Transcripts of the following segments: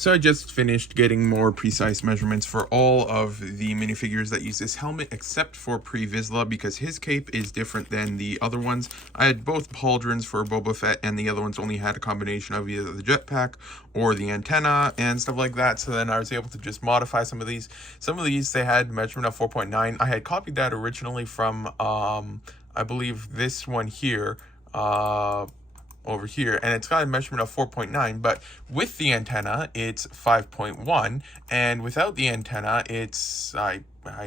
So I just finished getting more precise measurements for all of the minifigures that use this helmet, except for Pre-Vizsla, because his cape is different than the other ones. I had both pauldrons for Boba Fett, and the other ones only had a combination of either the jetpack or the antenna and stuff like that. So then I was able to just modify some of these. Some of these, they had measurement of 4.9. I had copied that originally from, I believe this one here, over here, and it's got a measurement of 4.9, but with the antenna it's 5.1, and without the antenna it's I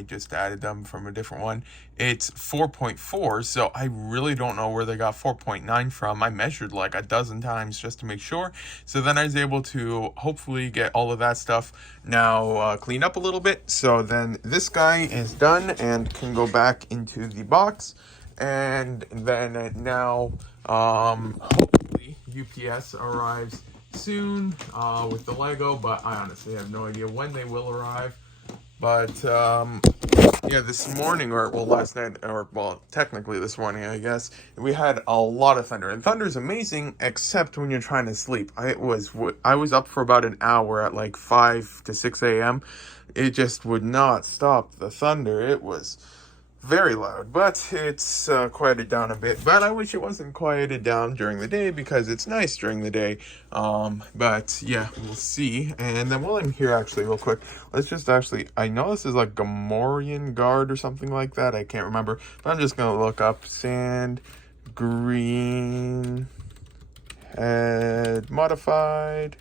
just added them from a different one, it's 4.4. So I really don't know where they got 4.9 from. I measured like a dozen times just to make sure. So then I was able to hopefully get all of that stuff now cleaned up a little bit. So then this guy is done and can go back into the box. And then now hopefully UPS arrives soon with the Lego, but I honestly have no idea when they will arrive. But yeah, this morning, or well, last night, or well, technically this morning, I guess, we had a lot of thunder. And thunder is amazing, except when you're trying to sleep. I was up for about an hour at like 5 to 6 a.m. It just would not stop, the thunder. It was very loud, but it's quieted down a bit. But I wish it wasn't quieted down during the day, because it's nice during the day. But yeah, we'll see. And then while I'm here, actually, real quick, let's just actually, I know this is like Gamorrean Guard or something like that. I can't remember, but I'm just gonna look up sand green head modified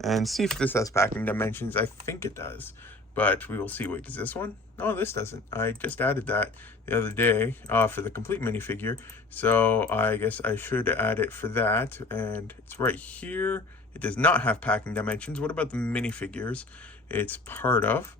and see if this has packing dimensions. I think it does, but we will see. Wait, does this one? No, this doesn't. I just added that the other day for the complete minifigure, so I guess I should add it for that. And it's right here. It does not have packing dimensions. What about the minifigures? It's part of.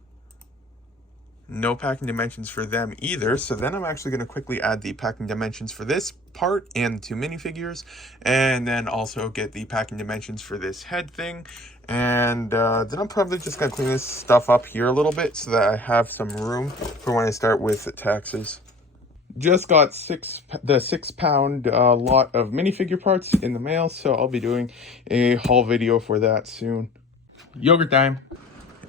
No packing dimensions for them either. So then I'm actually going to quickly add the packing dimensions for this part and 2 minifigures, and then also get the packing dimensions for this head thing. And then I'm probably just going to clean this stuff up here a little bit so that I have some room for when I start with taxes. Just got the 6-pound lot of minifigure parts in the mail, so I'll be doing a haul video for that soon. Yogurt time.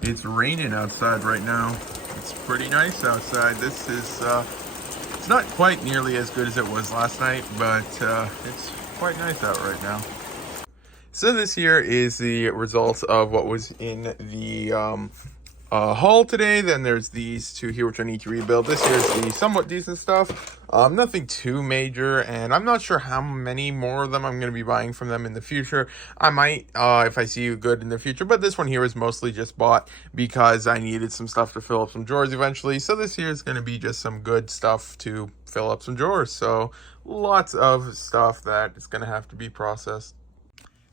It's raining outside right now. It's pretty nice outside. This is, it's not quite nearly as good as it was last night, but it's quite nice out right now. So this here is the results of what was in the haul today. Then there's these two here, which I need to rebuild. This here is the somewhat decent stuff. Nothing too major, and I'm not sure how many more of them I'm going to be buying from them in the future. I might, if I see you good in the future, but this one here is mostly just bought because I needed some stuff to fill up some drawers eventually. So this here is going to be just some good stuff to fill up some drawers. So lots of stuff that is going to have to be processed.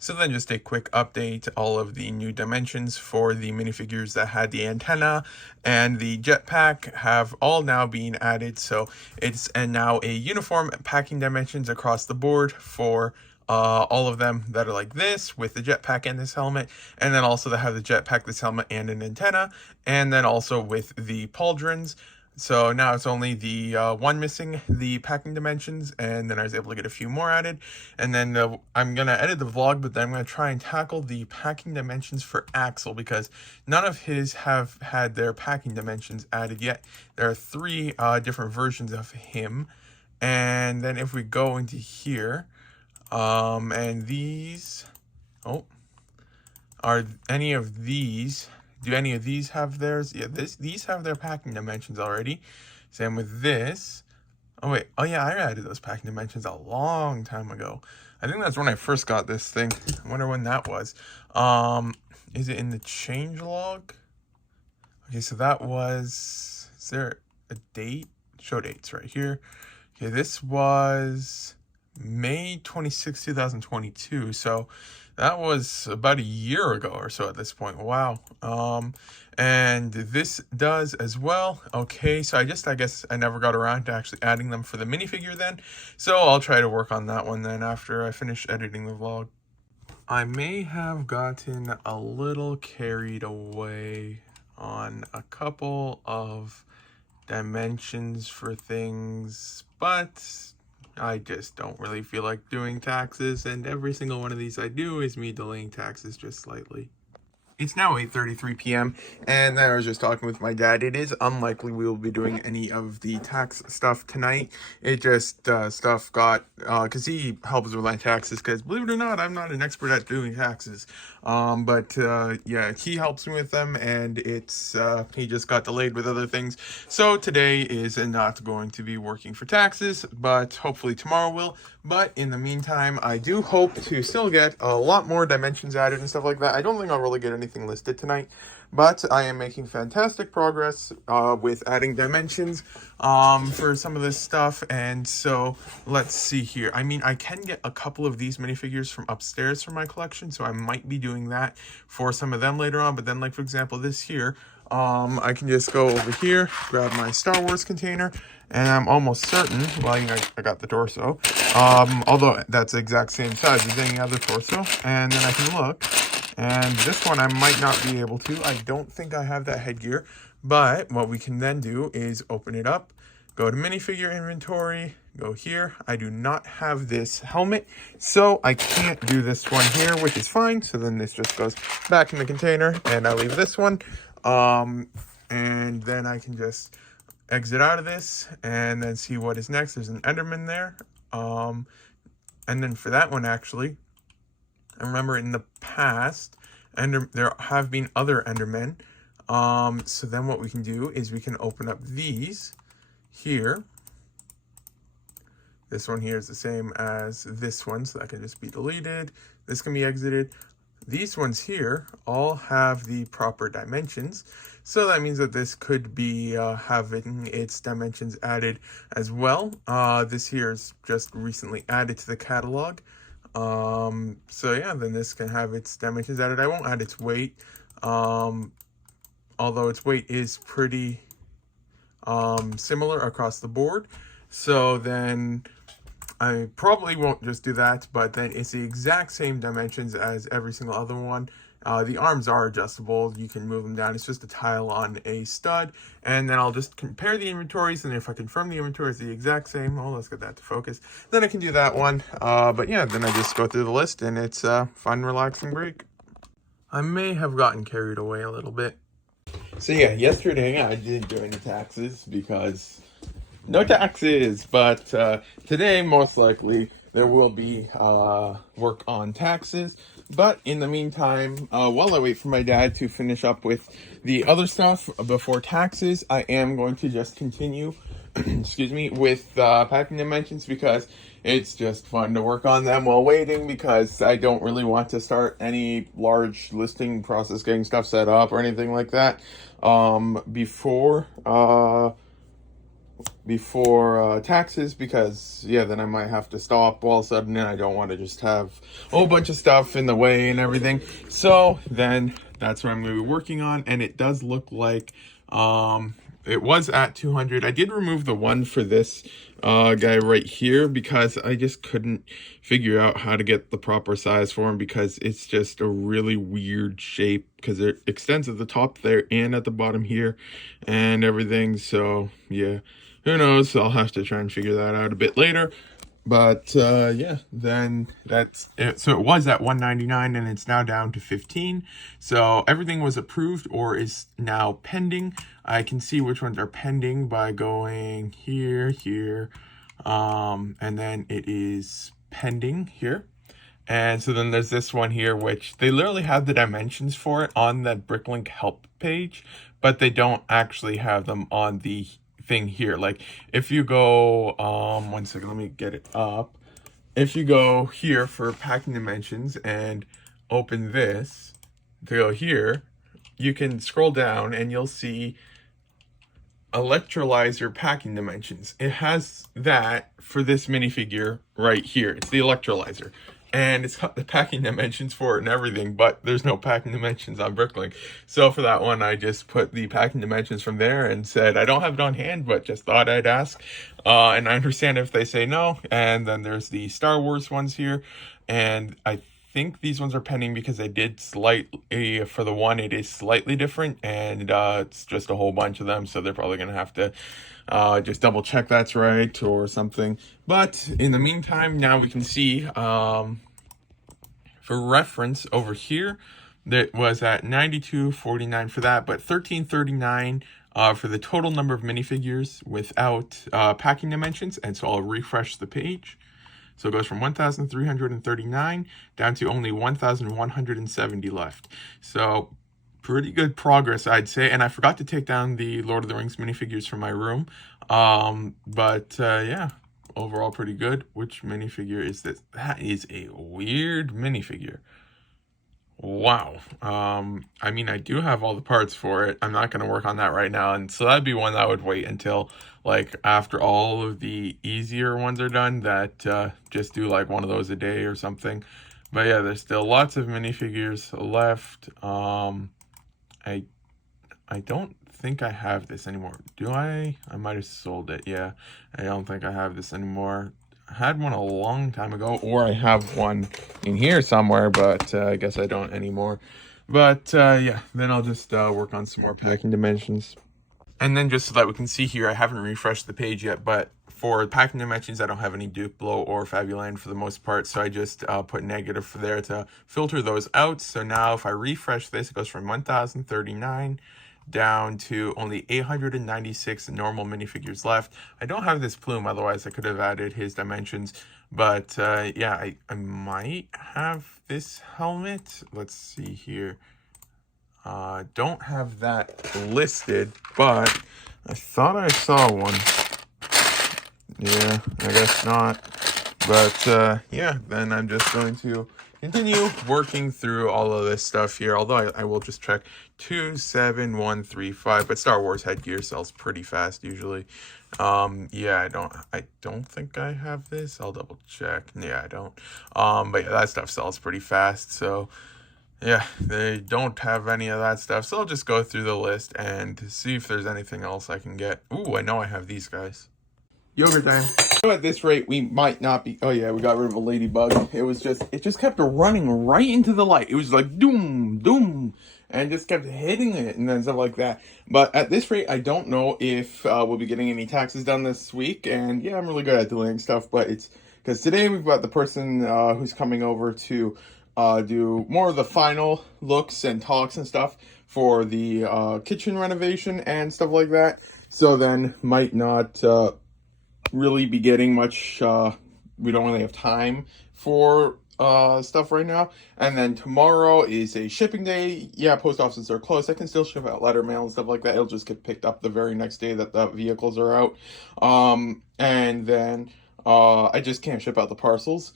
So then just a quick update, all of the new dimensions for the minifigures that had the antenna and the jetpack have all now been added. So it's now a uniform packing dimensions across the board for all of them that are like this, with the jetpack and this helmet, and then also they have the jetpack, this helmet, and an antenna, and then also with the pauldrons. So now it's only the one missing the packing dimensions, and then I was able to get a few more added. And then I'm going to edit the vlog, but then I'm going to try and tackle the packing dimensions for Axel, because none of his have had their packing dimensions added yet. There are 3 different versions of him. And then if we go into here, and these, are any of these... Do any of these have theirs? Yeah, these have their packing dimensions already. Same with this. Oh, wait. Oh, yeah, I added those packing dimensions a long time ago. I think that's when I first got this thing. I wonder when that was. Is it in the change log? Okay, so that was... Is there a date? Show dates right here. Okay, this was May 26, 2022. So that was about a year ago or so at this point. Wow. And this does as well. Okay, so I guess I never got around to actually adding them for the minifigure then. So I'll try to work on that one then after I finish editing the vlog. I may have gotten a little carried away on a couple of dimensions for things, but I just don't really feel like doing taxes, and every single one of these I do is me delaying taxes just slightly. It's now 8:33 p.m. and then I was just talking with my dad. It is unlikely we will be doing any of the tax stuff tonight. It just stuff got because he helps with my taxes. Because believe it or not, I'm not an expert at doing taxes. But yeah, he helps me with them, and it's he just got delayed with other things. So today is not going to be working for taxes, but hopefully tomorrow will. But in the meantime, I do hope to still get a lot more dimensions added and stuff like that. I don't think I'll really get anything listed tonight, but I am making fantastic progress with adding dimensions for some of this stuff. And so let's see here. I mean, I can get a couple of these minifigures from upstairs from my collection, so I might be doing that for some of them later on. But then, like, for example, this here, I can just go over here, grab my Star Wars container, and I'm almost certain, well, I got the torso, although that's the exact same size as any other torso, and then I can look, and this one I might not be able to. I don't think I have that headgear, but what we can then do is open it up, go to minifigure inventory, go here. I do not have this helmet, so I can't do this one here, which is fine. So then this just goes back in the container, and I leave this one, and then I can just exit out of this and then see what is next. There's an Enderman there, and then for that one, actually, I remember in the past there have been other Endermen, so then what we can do is we can open up these here. This one here is the same as this one, so that can just be deleted. This can be exited. These ones here all have the proper dimensions, so that means that this could be having its dimensions added as well. This here is just recently added to the catalog. So yeah, then this can have its dimensions added. I won't add its weight, although its weight is pretty similar across the board. So then I probably won't just do that, but then it's the exact same dimensions as every single other one. The arms are adjustable. You can move them down. It's just a tile on a stud. And then I'll just compare the inventories, and if I confirm the inventory is the exact same, oh, let's get that to focus, then I can do that one. But yeah, then I just go through the list, and it's a fun, relaxing break. I may have gotten carried away a little bit. So yeah, yesterday I didn't do any taxes because no taxes, but today most likely there will be work on taxes. But in the meantime, while I wait for my dad to finish up with the other stuff before taxes, I am going to just continue excuse me, with packing dimensions, because it's just fun to work on them while waiting, because I don't really want to start any large listing process, getting stuff set up or anything like that before taxes, because yeah, then I might have to stop all of a sudden, and I don't want to just have a whole bunch of stuff in the way and everything. So then that's what I'm going to be working on, and it does look like it was at 200. I did remove the one for this guy right here because I just couldn't figure out how to get the proper size for him, because it's just a really weird shape, because it extends at the top there and at the bottom here and everything. So yeah, who knows, I'll have to try and figure that out a bit later. But yeah, then that's it. So it was at 199 and it's now down to 15. So everything was approved or is now pending. I can see which ones are pending by going here, and then it is pending here. And so then there's this one here, which they literally have the dimensions for it on the Bricklink help page, but they don't actually have them on the thing here. Like if you go, one second, let me get it up. If you go here for packing dimensions and open this to go here, you can scroll down and you'll see electrolyzer packing dimensions. It has that for this minifigure right here. It's the electrolyzer, and it's got the packing dimensions for it and everything, but there's no packing dimensions on Bricklink. So for that one, I just put the packing dimensions from there and said I don't have it on hand, but just thought I'd ask. And I understand if they say no. And then there's the Star Wars ones here, and I think these ones are pending because I did slightly, for the one, it is slightly different, and it's just a whole bunch of them, so they're probably going to have to just double check that's right or something. But in the meantime, now we can see, for reference over here, that was at 92.49 for that, but 13.39 for the total number of minifigures without packing dimensions. And so I'll refresh the page. So it goes from 1,339 down to only 1,170 left. So pretty good progress, I'd say. And I forgot to take down the Lord of the Rings minifigures from my room. Yeah, overall pretty good. Which minifigure is this? That is a weird minifigure. Wow. I mean, I do have all the parts for it. I'm not going to work on that right now. And so that'd be one that I would wait until, like, after all of the easier ones are done, that just do, like, one of those a day or something. But yeah, there's still lots of minifigures left. I don't think I have this anymore. Do I? I might have sold it. Yeah, I don't think I have this anymore. I had one a long time ago, or I have one in here somewhere, but I guess I don't anymore. But yeah, then I'll just work on some more packing dimensions. And then just so that we can see here, I haven't refreshed the page yet, but for packing dimensions, I don't have any Duplo or Fabuland for the most part, so I just put negative for there to filter those out. So now if I refresh this, it goes from 1,039 down to only 896 normal minifigures left. I don't have this plume, otherwise I could have added his dimensions. But yeah, I might have this helmet. Let's see here. Don't have that listed, but I thought I saw one. Yeah, I guess not. But yeah, then I'm just going to continue working through all of this stuff here. Although I will just check 27135. But Star Wars headgear sells pretty fast usually. Yeah, I don't think I have this. I'll double check. Yeah, I don't. But yeah, that stuff sells pretty fast. So yeah, they don't have any of that stuff. So I'll just go through the list and see if there's anything else I can get. Ooh, I know I have these guys. Yogurt time. So at this rate, we might not be... Oh yeah, we got rid of a ladybug. It just kept running right into the light. It was like, doom, doom, and just kept hitting it and then stuff like that. But at this rate, I don't know if we'll be getting any taxes done this week. And yeah, I'm really good at delaying stuff, but it's... Because today we've got the person who's coming over to do more of the final looks and talks and stuff for the kitchen renovation and stuff like that. So then might not... really be getting much. We don't really have time for stuff right now. And then tomorrow is a shipping day. Yeah, post offices are closed. I can still ship out letter mail and stuff like that. It'll just get picked up the very next day that the vehicles are out. And then I just can't ship out the parcels.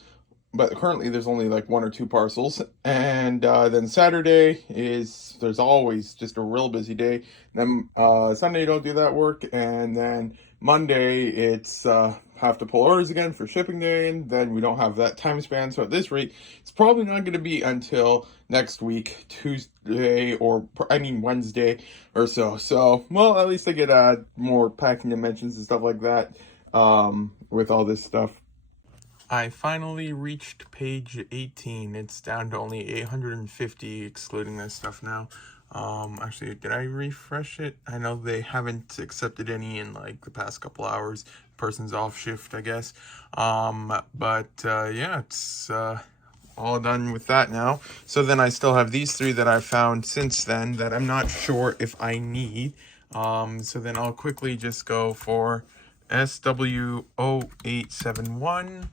But currently there's only like 1 or 2 parcels. And then Saturday there's always just a real busy day. Then Sunday don't do that work. And then Monday it's have to pull orders again for shipping day. And then we don't have that time span. So at this rate, it's probably not going to be until next week, Tuesday, or Wednesday or so. So, well, at least I get more packing dimensions and stuff like that with all this stuff. I finally reached page 18. It's down to only 850 excluding this stuff now. Actually, did I refresh it? I know they haven't accepted any in like the past couple hours. Person's off shift, I guess. Yeah, it's all done with that now. So then I still have these 3 that I've found since then that I'm not sure if I need. So then I'll quickly just go for SW0871.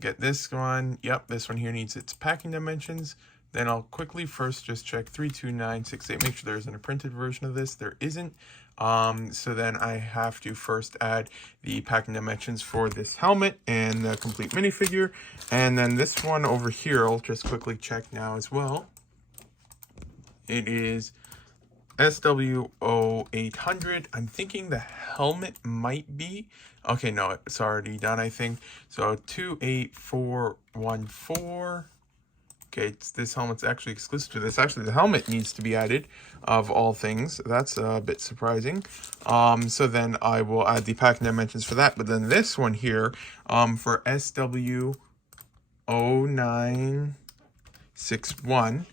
Get this one. Yep, this one here needs its packing dimensions. Then I'll quickly first just check 32968. Make sure there isn't a printed version of this. There isn't. So then I have to first add the packing dimensions for this helmet and the complete minifigure. And then this one over here, I'll just quickly check now as well. It is SW0800. I'm thinking the helmet might be... Okay, no, it's already done, I think. So 28414. Okay, this helmet's actually exclusive to this. Actually, the helmet needs to be added, of all things. That's a bit surprising. So then I will add the packing dimensions for that. But then this one here, for SW0961,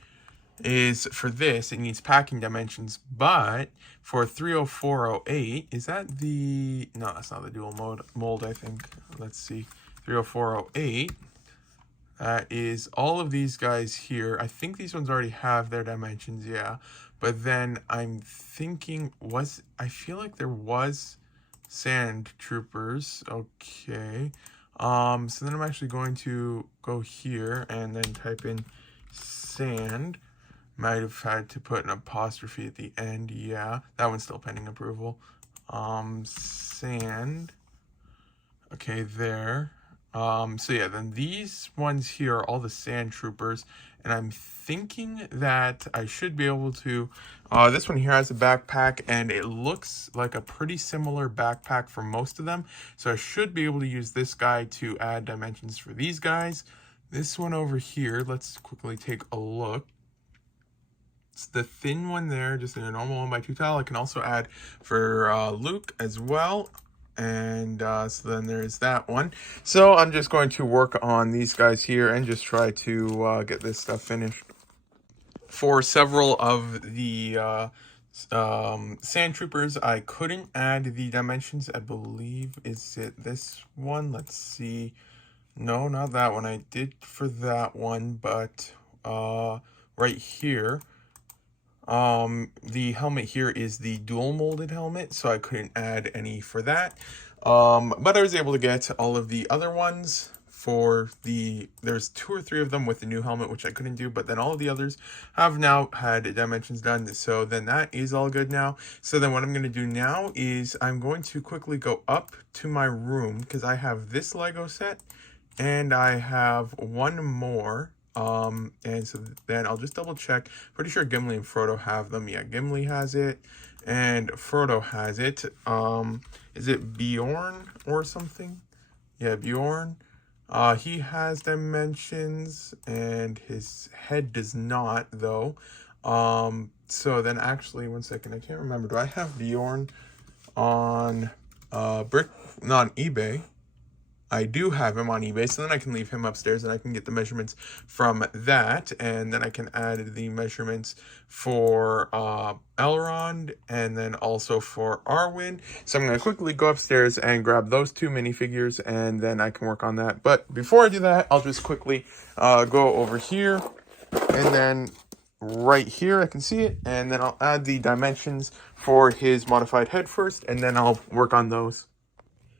is for this, it needs packing dimensions, but for 30408, is that the... No, that's not the dual mold, I think. Let's see. 30408. That is all of these guys here. I think these ones already have their dimensions, yeah. But then I'm thinking, I feel like there was sand troopers. Okay. So then I'm actually going to go here and then type in sand. Might have had to put an apostrophe at the end, yeah. That one's still pending approval. Sand. Okay, there. So yeah, then these ones here are all the sand troopers, and I'm thinking that I should be able to, this one here has a backpack, and it looks like a pretty similar backpack for most of them, so I should be able to use this guy to add dimensions for these guys. This one over here, let's quickly take a look. It's the thin one there, just in a normal 1x2 tile. I can also add for Luke as well. And so then there's that one. So I'm just going to work on these guys here and just try to get this stuff finished. For several of the sand troopers, I couldn't add the dimensions. I believe, is it this one? Let's see. No, not that one. I did for that one, but right here. The helmet here is the dual molded helmet, so I couldn't add any for that. But I was able to get all of the other ones for there's 2 or 3 of them with the new helmet, which I couldn't do, but then all of the others have now had dimensions done. So then that is all good now. So then what I'm going to do now is I'm going to quickly go up to my room because I have this Lego set and I have one more. And so then I'll just double check. Pretty sure Gimli and Frodo have them. Yeah, Gimli has it and Frodo has it. Is it Bjorn or something? Yeah, Bjorn. He has dimensions and his head does not though. So then actually, one second, I can't remember. Do I have Bjorn on on eBay? I do have him on eBay, so then I can leave him upstairs and I can get the measurements from that, and then I can add the measurements for Elrond and then also for Arwen. So I'm going to quickly go upstairs and grab those 2 minifigures, and then I can work on that. But before I do that, I'll just quickly go over here, and then right here I can see it, and then I'll add the dimensions for his modified head first, and then I'll work on those.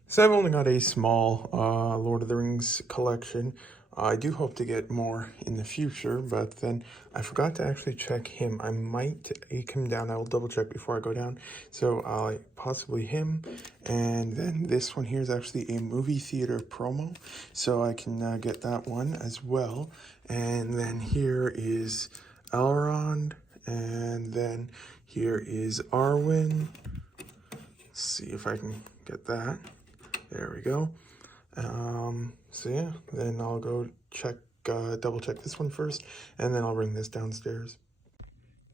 So I've only got a small Lord of the Rings collection. I do hope to get more in the future, but then I forgot to actually check him. I might take him down. I will double check before I go down. So possibly him. And then this one here is actually a movie theater promo. So I can get that one as well. And then here is Elrond. And then here is Arwen. Let's see if I can get that. There we go. So yeah, then I'll go check, double check this one first, and then I'll bring this downstairs.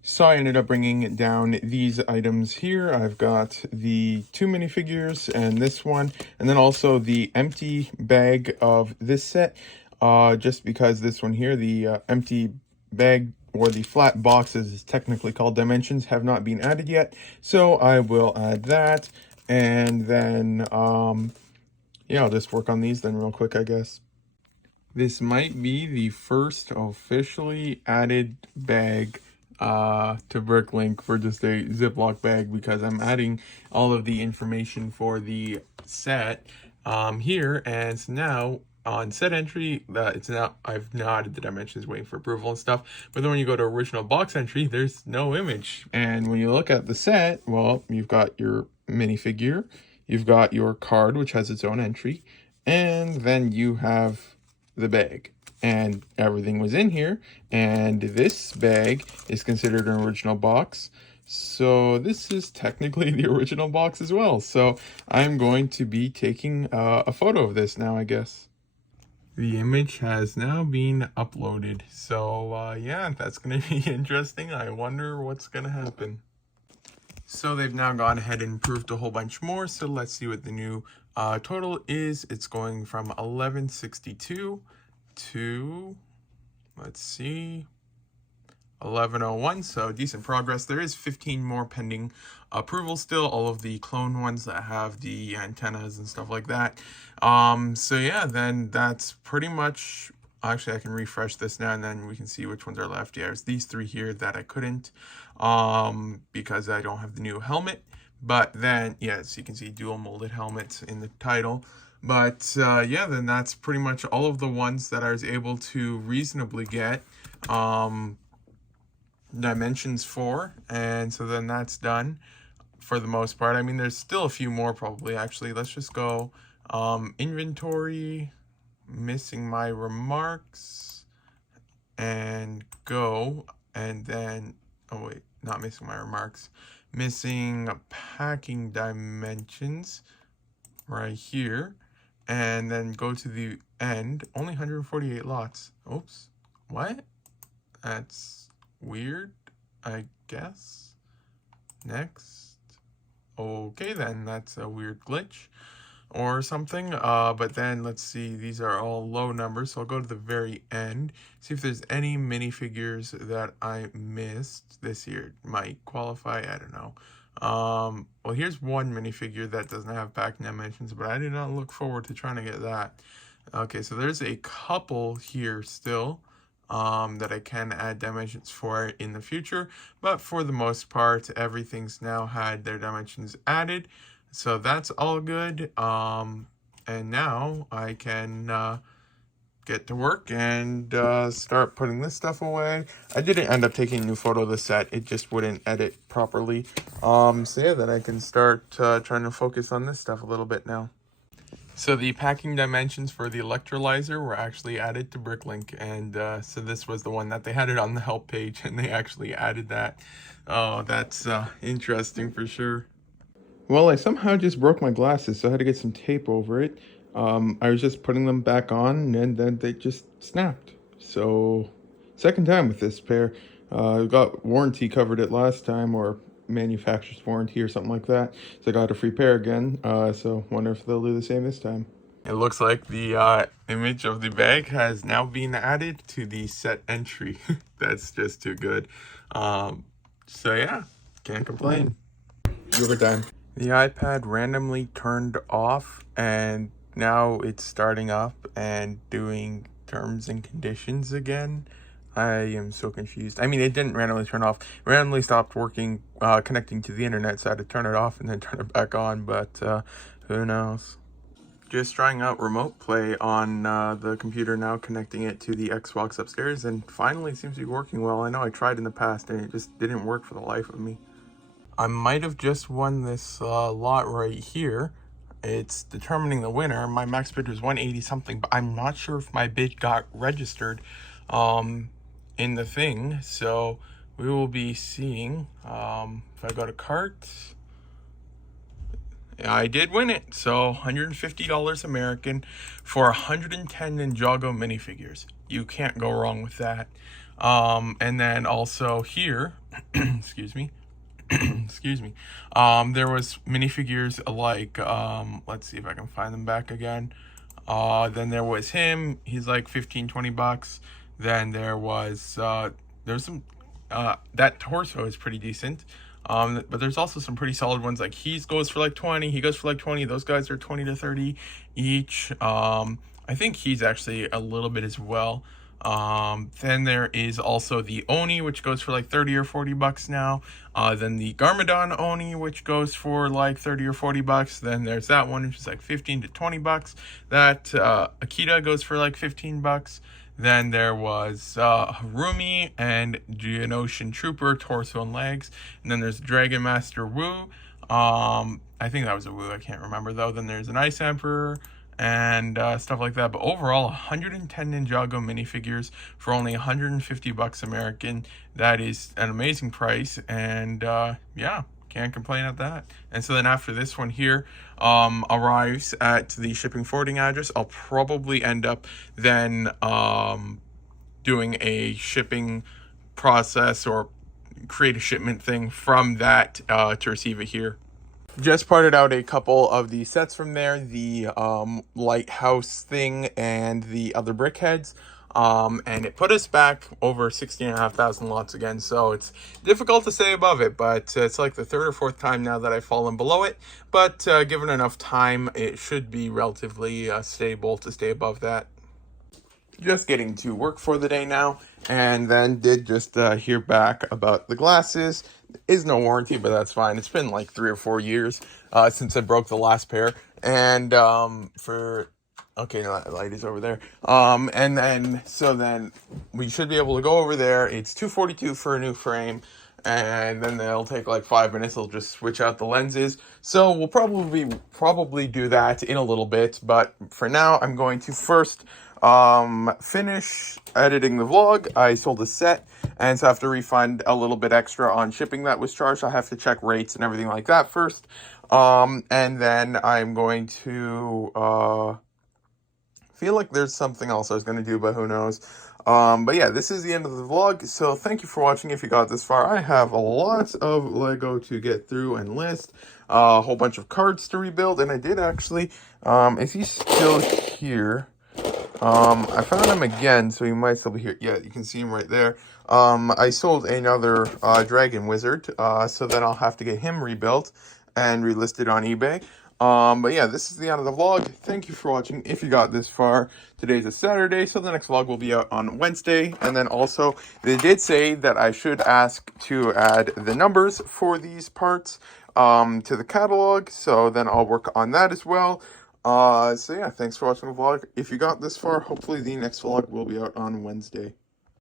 So I ended up bringing down these items here. I've got the 2 minifigures and this one, and then also the empty bag of this set, just because this one here, the empty bag or the flat box as it's technically called, dimensions have not been added yet. So I will add that, and then yeah, I'll just work on these then real quick, I guess. This might be the first officially added bag to Bricklink for just a Ziploc bag, because I'm adding all of the information for the set here, and so now on set entry, I've now added the dimensions, waiting for approval and stuff. But then when you go to original box entry, there's no image. And when you look at the set, well, you've got your minifigure, you've got your card, which has its own entry, and then you have the bag. And everything was in here, and this bag is considered an original box. So this is technically the original box as well. So I'm going to be taking a photo of this now, I guess. The image has now been uploaded. So yeah, that's going to be interesting. I wonder what's going to happen. So they've now gone ahead and improved a whole bunch more. So let's see what the new total is. It's going from 1162 to, let's see, 1101. So decent progress. There is 15 more pending approval still, all of the clone ones that have the antennas and stuff like that. So yeah, then that's pretty much Actually, I can refresh this now and then we can see which ones are left. Yeah, there's these 3 here that I couldn't because I don't have the new helmet. But then, yes, you can see dual molded helmets in the title. But yeah, then that's pretty much all of the ones that I was able to reasonably get dimensions for. And so then that's done for the most part. I mean, there's still a few more probably, actually. Let's just go inventory, missing my remarks, and go. And then, oh wait, not missing my remarks, missing packing dimensions right here, and then go to the end. Only 148 lots. Oops, what? That's weird, I guess. Next. Okay, then that's a weird glitch or something. But then let's see, these are all low numbers, so I'll go to the very end, see if there's any minifigures that I missed this year. Might qualify, I don't know. Well, here's one minifigure that doesn't have packing dimensions, but I do not look forward to trying to get that. Okay, so there's a couple here still that I can add dimensions for in the future, but for the most part, everything's now had their dimensions added. So that's all good. And now I can get to work and start putting this stuff away. I didn't end up taking a new photo of the set. It just wouldn't edit properly. So yeah, then I can start trying to focus on this stuff a little bit now. So the packing dimensions for the electrolyzer were actually added to Bricklink, and so this was the one that they had it on the help page, and they actually added that. Oh, that's interesting for sure. Well, I somehow just broke my glasses, so I had to get some tape over it. I was just putting them back on, and then they just snapped. So, second time with this pair. Got warranty covered it last time, or manufacturer's warranty or something like that. So I got a free pair again. So wonder if they'll do the same this time. It looks like the image of the bag has now been added to the set entry. That's just too good. So yeah, can't complain. Overtime. The iPad randomly turned off and now it's starting up and doing terms and conditions again. I am so confused. I mean, it didn't randomly turn off. It randomly stopped working, connecting to the internet, so I had to turn it off and then turn it back on, but who knows. Just trying out remote play on the computer now, connecting it to the Xbox upstairs, and finally it seems to be working well. I know I tried in the past and it just didn't work for the life of me. I might have just won this lot right here. It's determining the winner. My max bid was 180 something, but I'm not sure if my bid got registered in the thing. So we will be seeing if I go to cart. I did win it. So $150 American for 110 Ninjago minifigures. You can't go wrong with that. And then also here, excuse me. Excuse me. There was minifigures like, let's see if I can find them back again. Then there was him. He's like 15-20 bucks. Then there was, there's some, that torso is pretty decent. But there's also some pretty solid ones. Like he goes for like 20. He goes for like 20. Those guys are 20 to 30 each. I think he's actually a little bit as well. Then there is also the Oni, which goes for like 30 or 40 bucks now. Then the Garmadon Oni, which goes for like 30 or 40 bucks. Then there's that one, which is like 15 to 20 bucks. That Akita goes for like 15 bucks. Then there was Harumi and Geonosian Trooper, torso and legs. And then there's Dragon Master Wu. I think that was a Wu, I can't remember though. Then there's an Ice Emperor and stuff like that. But overall, 110 Ninjago minifigures for only 150 bucks American. That is an amazing price, and yeah, can't complain at that. And so then after this one here arrives at the shipping forwarding address, I'll probably end up then doing a shipping process or create a shipment thing from that to receive it here. Just parted out a couple of the sets from there, the lighthouse thing and the other brick heads. And it put us back over 16,500 lots again. So it's difficult to say above it, but it's like the third or fourth time now that I've fallen below it. But given enough time, it should be relatively stable to stay above that. just getting to work for the day now, and then did just hear back about the glasses. Is no warranty, but that's fine. It's been like 3 or 4 years since I broke the last pair, and for okay, no, that light is over there. And then we should be able to go over there. It's $242 for a new frame. And then they'll take like 5 minutes. They'll just switch out the lenses. So we'll probably do that in a little bit. But for now, I'm going to first finish editing the vlog. I sold a set, and so I have to refund a little bit extra on shipping that was charged. I have to check rates and everything like that first. And then I'm going to feel like there's something else I was going to do, but who knows. But yeah, this is the end of the vlog, so thank you for watching. If you got this far, I have a lot of Lego to get through and list, a whole bunch of cards to rebuild, and I did actually, is he still here? I found him again, so he might still be here. Yeah, you can see him right there. I sold another Dragon Wizard, so then I'll have to get him rebuilt and relisted on eBay. But yeah, this is the end of the vlog. Thank you for watching. If you got this far, today's a Saturday, so the next vlog will be out on Wednesday. And then also, they did say that I should ask to add the numbers for these parts to the catalog, so then I'll work on that as well. So yeah, thanks for watching the vlog. If you got this far, hopefully the next vlog will be out on Wednesday.